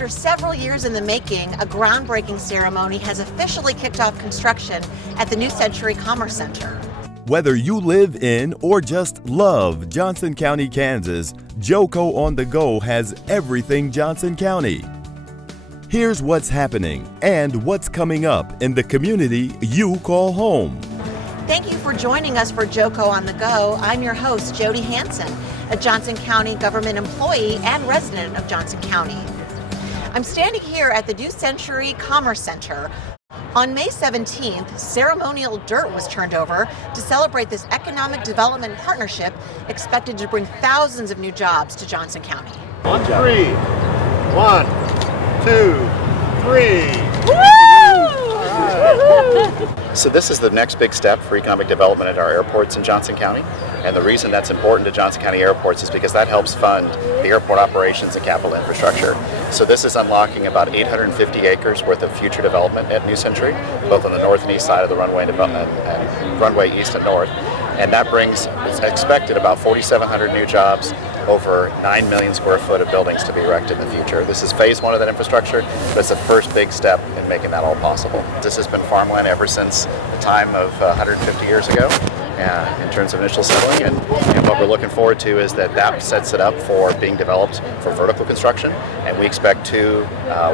After several years in the making, a groundbreaking ceremony has officially kicked off construction at the NewCentury Commerce Center. Whether you live in or just love Johnson County, Kansas, JoCo on the Go has everything Johnson County. Here's what's happening and what's coming up in the community you call home. Thank you for joining us for JoCo on the Go. I'm your host, Jody Hanson, a Johnson County government employee and resident of Johnson County. I'm standing here at the NewCentury Commerce Center. On May 17th, ceremonial dirt was turned over to celebrate this economic development partnership expected to bring thousands of new jobs to Johnson County. 1, 3. 1, 2, 3. Woo! So this is the next big step for economic development at our airports in Johnson County. And the reason that's important to Johnson County airports is because that helps fund the airport operations and capital infrastructure. So this is unlocking about 850 acres worth of future development at NewCentury, both on the north and east side of the runway and runway east and north. And that brings, it's expected, about 4,700 new jobs, over 9 million square foot of buildings to be erected in the future. This is phase one of that infrastructure, but it's the first big step in making that all possible. This has been farmland ever since the time of 150 years ago in terms of initial settling, and what we're looking forward to is that sets it up for being developed for vertical construction, and we expect 2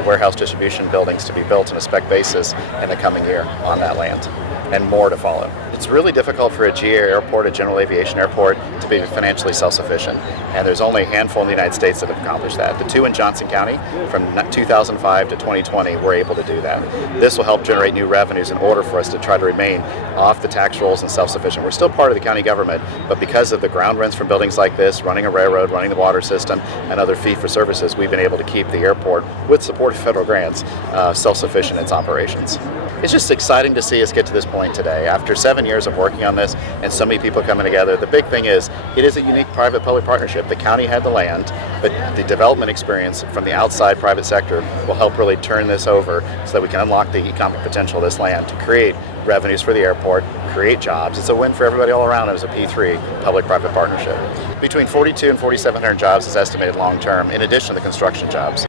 warehouse distribution buildings to be built on a spec basis in the coming year on that land, and more to follow. It's really difficult for a GA airport, a general aviation airport, to be financially self-sufficient, and there's only a handful in the United States that have accomplished that. The 2 in Johnson County from 2005 to 2020 were able to do that. This will help generate new revenues in order for us to try to remain off the tax rolls and self-sufficient. We're still part of the county government, but because of the ground rents from buildings like this, running a railroad, running the water system, and other fee-for-services, we've been able to keep the airport, with support of federal grants, self-sufficient in its operations. It's just exciting to see us get to this point today. After 7 years of working on this and so many people coming together, the big thing is it is a unique private-public partnership. The county had the land, but the development experience from the outside private sector will help really turn this over so that we can unlock the economic potential of this land to create revenues for the airport, create jobs. It's a win for everybody all around as a P3 public-private partnership. Between 42 and 4,700 jobs is estimated long-term, in addition to the construction jobs.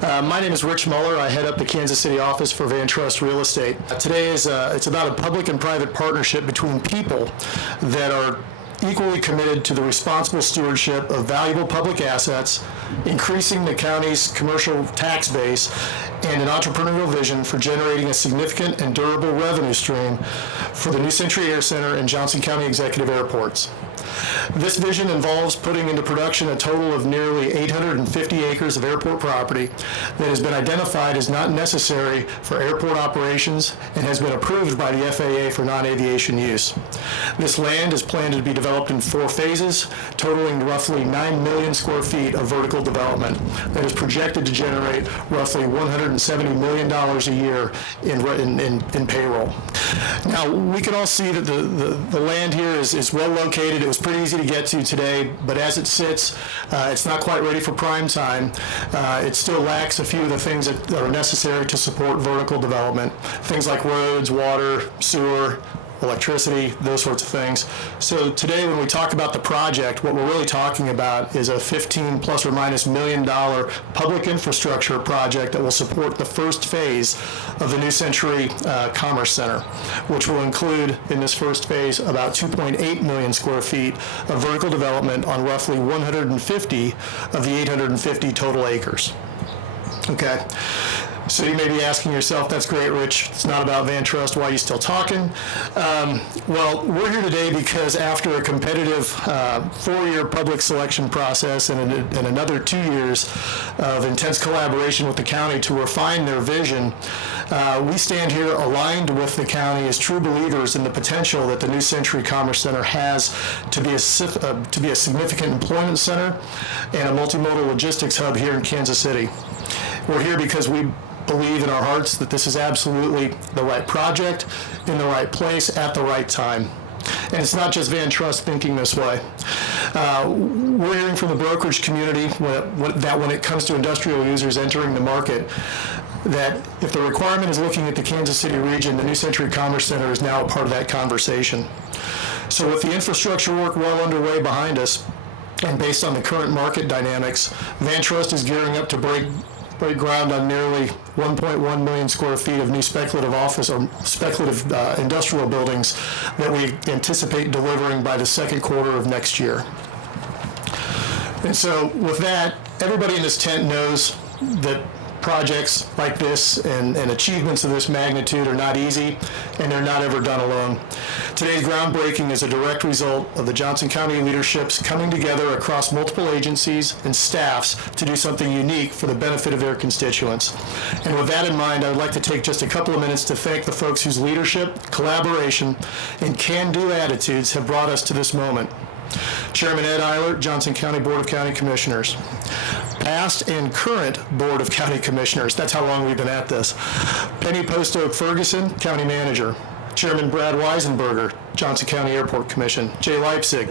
My name is Rich Muller. I head up the Kansas City office for VanTrust Real Estate. Today it's about a public and private partnership between people that are equally committed to the responsible stewardship of valuable public assets, increasing the county's commercial tax base, and an entrepreneurial vision for generating a significant and durable revenue stream for the NewCentury Air Center and Johnson County Executive Airports. This vision involves putting into production a total of nearly 850 acres of airport property that has been identified as not necessary for airport operations and has been approved by the FAA for non-aviation use. This land is planned to be developed in 4 phases, totaling roughly 9 million square feet of vertical development that is projected to generate roughly $170 million a year in payroll. Now, we can all see that the land here is well located. It was pretty easy to get to today, but as it sits, it's not quite ready for prime time. It still lacks a few of the things that are necessary to support vertical development, things like roads, water, sewer, electricity, those sorts of things. So today when we talk about the project, what we're really talking about is a $15 plus or minus $1 million public infrastructure project that will support the first phase of the NewCentury Commerce Center, which will include in this first phase about 2.8 million square feet of vertical development on roughly 150 of the 850 total acres. Okay. So you may be asking yourself, that's great, Rich, it's not about VanTrust, why are you still talking? Well, we're here today because after a competitive 4-year public selection process and another 2 years of intense collaboration with the county to refine their vision, we stand here aligned with the county as true believers in the potential that the NewCentury Commerce Center has to be a significant employment center and a multimodal logistics hub here in Kansas City. We're here because we believe in our hearts that this is absolutely the right project, in the right place, at the right time. And it's not just VanTrust thinking this way. We're hearing from the brokerage community that when it comes to industrial users entering the market, that if the requirement is looking at the Kansas City region, the NewCentury Commerce Center is now a part of that conversation. So with the infrastructure work well underway behind us, and based on the current market dynamics, VanTrust is gearing up to break break ground on nearly 1.1 million square feet of new speculative office or speculative industrial buildings that we anticipate delivering by the second quarter of next year. And so with that, everybody in this tent knows that projects like this and achievements of this magnitude are not easy, and they're not ever done alone. Today's groundbreaking is a direct result of the Johnson County leaderships coming together across multiple agencies and staffs to do something unique for the benefit of their constituents. And with that in mind, I would like to take just a couple of minutes to thank the folks whose leadership, collaboration, and can-do attitudes have brought us to this moment. Chairman Ed Eilert, Johnson County Board of County Commissioners. Past and current Board of County Commissioners. That's how long we've been at this. Penny Post Oak Ferguson, County Manager. Chairman Brad Weisenberger, Johnson County Airport Commission. Jay Leipzig,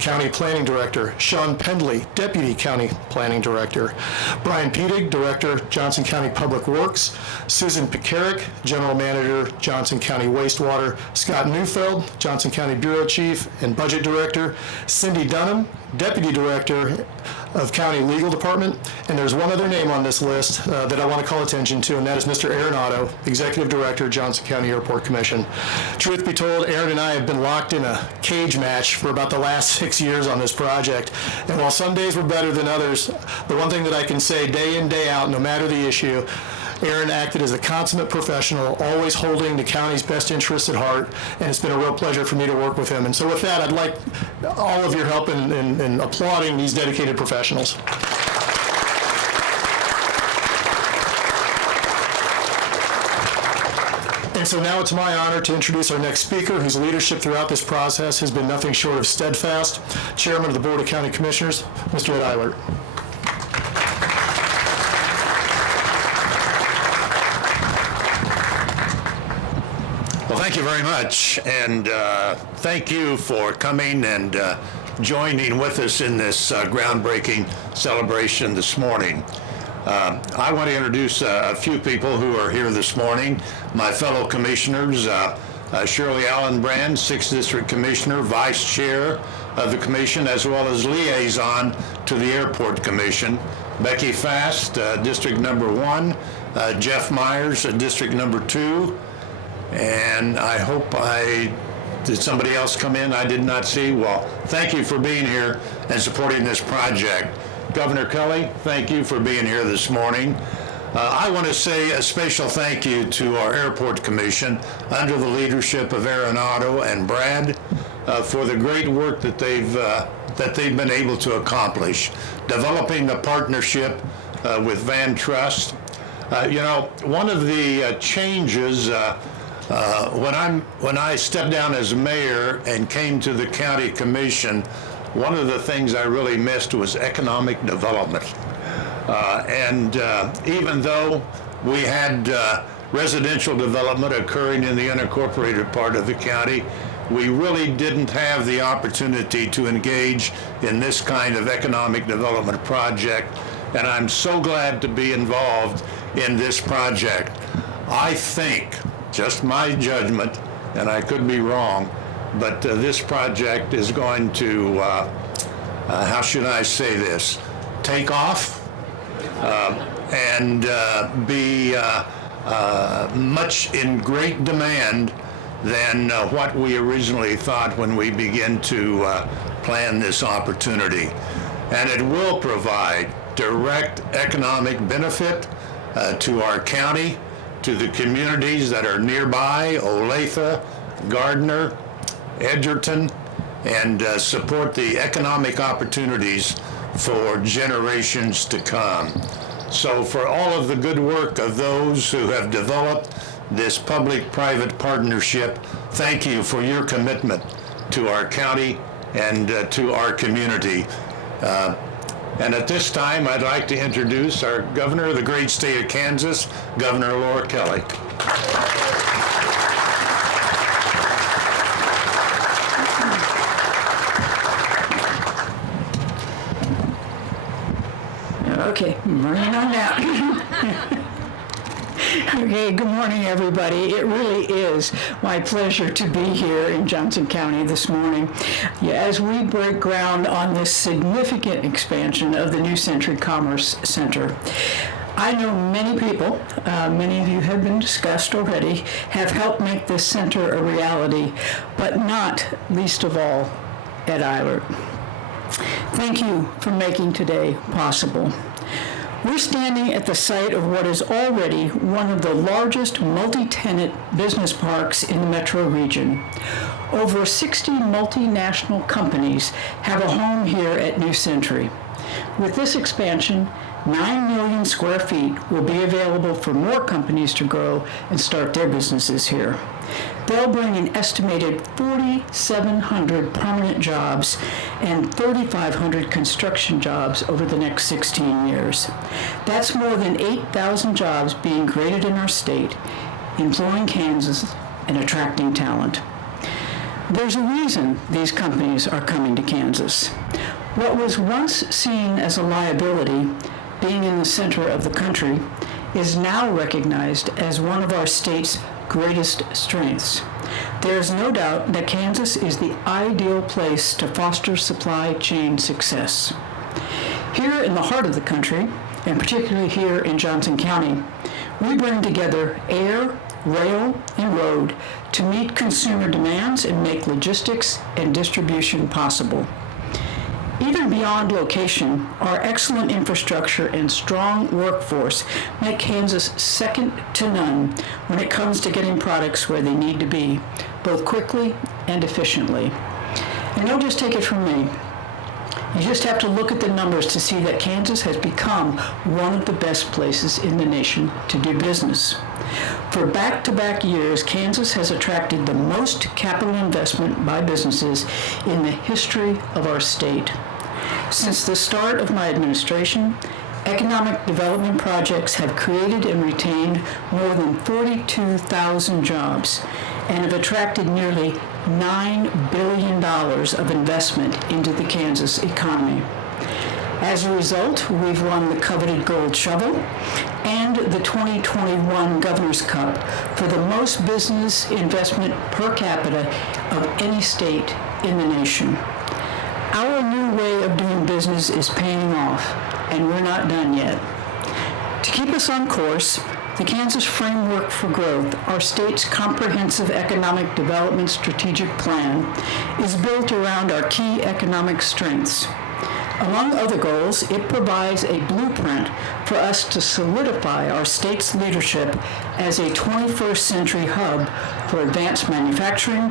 County Planning Director. Sean Pendley, Deputy County Planning Director. Brian Pedig, Director, Johnson County Public Works. Susan Pekarik, General Manager, Johnson County Wastewater. Scott Neufeld, Johnson County Bureau Chief and Budget Director. Cindy Dunham, Deputy Director of County Legal Department. And there's one other name on this list that I want to call attention to, and that is Mr. Aaron Otto, Executive Director, Johnson County Airport Commission. Truth be told, Aaron and I have been locked in a cage match for about the last 6 years on this project. And while some days were better than others, the one thing that I can say day in, day out, no matter the issue, Aaron acted as a consummate professional, always holding the county's best interests at heart, and it's been a real pleasure for me to work with him. And so with that, I'd like all of your help in applauding these dedicated professionals. And so now it's my honor to introduce our next speaker, whose leadership throughout this process has been nothing short of steadfast. Chairman of the Board of County Commissioners, Mr. Ed Eilert. Well, thank you very much, and thank you for coming and joining with us in this groundbreaking celebration this morning. I want to introduce a few people who are here this morning. My fellow commissioners, Shirley Allen Brand, 6th District Commissioner, Vice Chair of the Commission, as well as liaison to the Airport Commission. Becky Fast, District Number 1, Jeff Myers, District Number 2, and I hope did somebody else come in I did not see? Well, thank you for being here and supporting this project. Governor Kelly, thank you for being here this morning. I want to say a special thank you to our Airport Commission under the leadership of Aaron Otto and Brad for the great work that they've been able to accomplish, developing the partnership with VanTrust. You know, one of the changes when I stepped down as mayor and came to the county commission, one of the things I really missed was economic development. Even though we had residential development occurring in the unincorporated part of the county, we really didn't have the opportunity to engage in this kind of economic development project, and I'm so glad to be involved in this project. I think, just my judgment, and I could be wrong, but this project is going to, how should I say this, take off and be much in great demand than what we originally thought when we began to plan this opportunity. And it will provide direct economic benefit to our county, to the communities that are nearby, Olathe, Gardner, Edgerton, and support the economic opportunities for generations to come. So for all of the good work of those who have developed this public-private partnership, thank you for your commitment to our county and to our community. And at this time, I'd like to introduce our governor of the great state of Kansas, Governor Laura Kelly. Okay, bring it on down. Okay, good morning, everybody. It really is my pleasure to be here in Johnson County this morning. As we break ground on this significant expansion of the NewCentury Commerce Center. I know many people, many of you have been discussed already, have helped make this center a reality, but not least of all at Eilert. Thank you for making today possible. We're standing at the site of what is already one of the largest multi-tenant business parks in the metro region. Over 60 multinational companies have a home here at NewCentury. With this expansion, 9 million square feet will be available for more companies to grow and start their businesses here. They'll bring an estimated 4,700 permanent jobs and 3,500 construction jobs over the next 16 years. That's more than 8,000 jobs being created in our state, employing Kansas and attracting talent. There's a reason these companies are coming to Kansas. What was once seen as a liability, being in the center of the country, is now recognized as one of our state's greatest strengths. There is no doubt that Kansas is the ideal place to foster supply chain success. Here in the heart of the country, and particularly here in Johnson County, we bring together air, rail, and road to meet consumer demands and make logistics and distribution possible. Even beyond location, our excellent infrastructure and strong workforce make Kansas second to none when it comes to getting products where they need to be, both quickly and efficiently. And don't just take it from me. You just have to look at the numbers to see that Kansas has become one of the best places in the nation to do business. For back-to-back years, Kansas has attracted the most capital investment by businesses in the history of our state. Since the start of my administration, economic development projects have created and retained more than 42,000 jobs and have attracted nearly $9 billion of investment into the Kansas economy. As a result, we've won the coveted gold shovel and the 2021 Governor's Cup for the most business investment per capita of any state in the nation. Our new way of doing business is paying off, and we're not done yet. To keep us on course, the Kansas Framework for Growth, our state's comprehensive economic development strategic plan, is built around our key economic strengths. Among other goals, it provides a blueprint for us to solidify our state's leadership as a 21st century hub for advanced manufacturing,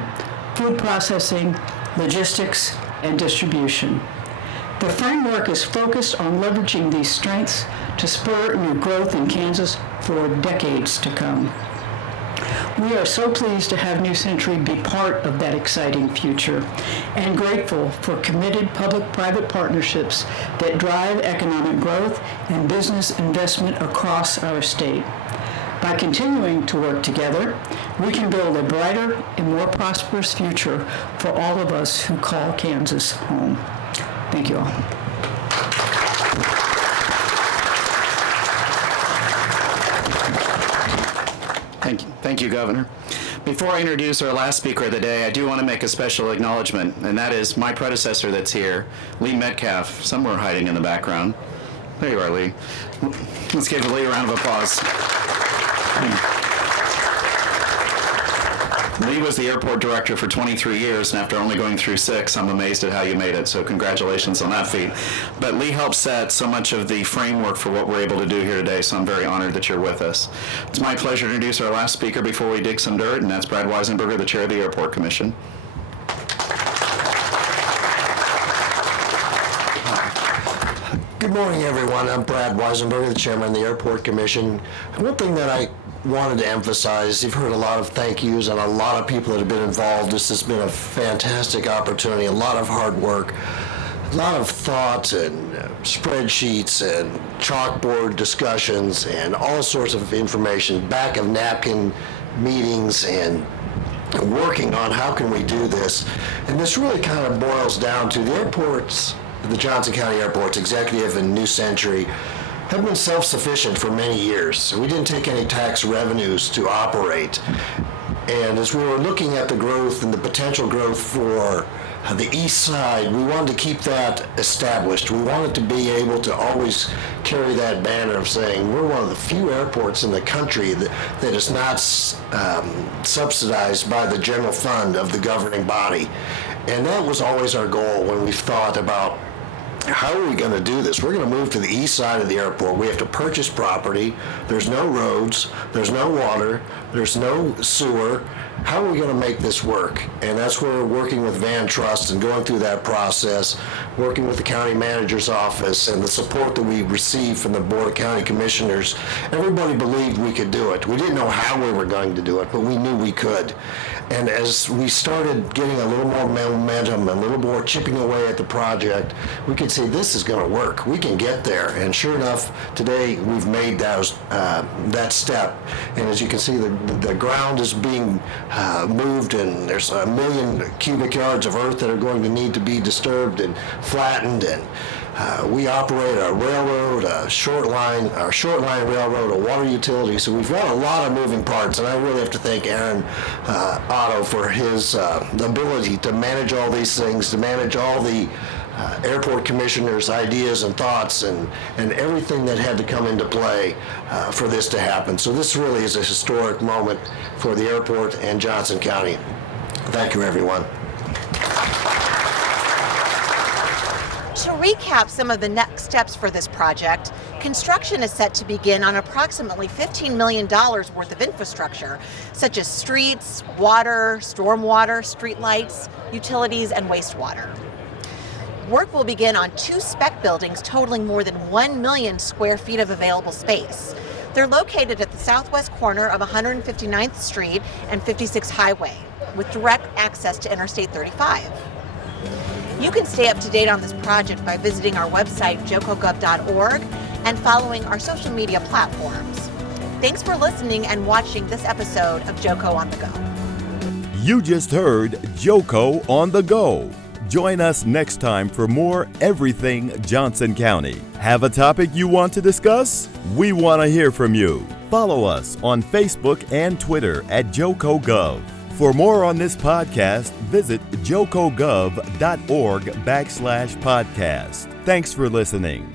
food processing, logistics, and distribution. The framework is focused on leveraging these strengths to spur new growth in Kansas for decades to come. We are so pleased to have NewCentury be part of that exciting future and grateful for committed public-private partnerships that drive economic growth and business investment across our state. By continuing to work together, we can build a brighter and more prosperous future for all of us who call Kansas home. Thank you all. Thank you, Governor. Before I introduce our last speaker of the day, I do want to make a special acknowledgement, and that is my predecessor that's here, Lee Metcalf, somewhere hiding in the background. There you are, Lee. Let's give Lee a round of applause. Lee was the airport director for 23 years, and after only going through 6, I'm amazed at how you made it, so congratulations on that feat. But Lee helped set so much of the framework for what we're able to do here today, so I'm very honored that you're with us. It's my pleasure to introduce our last speaker before we dig some dirt, and that's Brad Weisenberger, the chair of the Airport Commission. Good morning, everyone. I'm Brad Weisenberger, the chairman of the Airport Commission. One thing that I wanted to emphasize, you've heard a lot of thank yous and a lot of people that have been involved. This has been a fantastic opportunity, a lot of hard work, a lot of thoughts and spreadsheets and chalkboard discussions and all sorts of information, back of napkin meetings and working on how can we do this. And this really kind of boils down to the airports, the Johnson County Airports Executive and NewCentury have been self-sufficient for many years. So we didn't take any tax revenues to operate. And as we were looking at the growth and the potential growth for the east side, we wanted to keep that established. We wanted to be able to always carry that banner of saying we're one of the few airports in the country that is not subsidized by the general fund of the governing body. And that was always our goal when we thought about how are we going to do this? We're going to move to the east side of the airport. We have to purchase property. There's no roads. There's no water. There's no sewer. How are we going to make this work? And that's where we're working with VanTrust and going through that process, working with the county manager's office and the support that we received from the Board of County Commissioners. Everybody believed we could do it. We didn't know how we were going to do it, but we knew we could. And as we started getting a little more momentum, a little more chipping away at the project, we could say this is going to work. We can get there. And sure enough, today we've made that step. And as you can see, the ground is being moved, and there's 1 million cubic yards of earth that are going to need to be disturbed and flattened. And we operate a railroad, a short line railroad, a water utility. So we've got a lot of moving parts, and I really have to thank Aaron Otto for his ability to manage all these things, to manage all the airport commissioners' ideas and thoughts and everything that had to come into play for this to happen. So this really is a historic moment for the airport and Johnson County. Thank you, everyone. To recap some of the next steps for this project, construction is set to begin on approximately $15 million worth of infrastructure, such as streets, water, stormwater, streetlights, utilities, and wastewater. Work will begin on 2 spec buildings totaling more than 1 million square feet of available space. They're located at the southwest corner of 159th Street and 56th Highway, with direct access to Interstate 35. You can stay up to date on this project by visiting our website, jocogov.org, and following our social media platforms. Thanks for listening and watching this episode of JoCo on the Go. You just heard JoCo on the Go. Join us next time for more Everything Johnson County. Have a topic you want to discuss? We want to hear from you. Follow us on Facebook and Twitter at JoCoGov. For more on this podcast, visit jocogov.org/podcast. Thanks for listening.